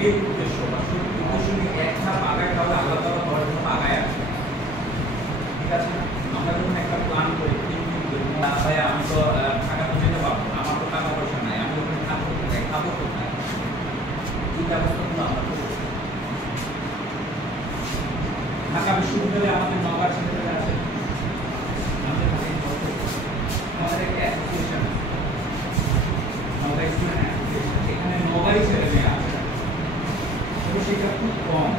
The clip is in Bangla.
মেন উদ্দেশ্য বা শরীর উদ্দেশ্য নিয়ে এক ধাপ আগায়, তাহলে আল্লাহ তাআলা হওয়ার জন্য আগায় আসে। ঠিক আছে? আমরা যখন একটা প্ল্যান করি, থিঙ্কিং করি, ভাই আমি তো ঢাকা তো যেতে পারবো না, আমার তো টাকা পয়সা নাই, আমি ওখানে থাকবো কোথায়, খাবো কোথায়, এই ব্যবস্থাগুলো আমরা করবো। ঢাকা বিশ্ববিদ্যালয়ে আমাদের নওগাঁর ছেলেমেয়েরা আছে, আমাদের একটা অ্যাসোসিয়েশন, নওগাঁ স্টুডেন্ট অ্যাসোসিয়েশন, এখানে নওগাঁই ছেলেমেয়েরা আছে, তবে সেটা খুব কম।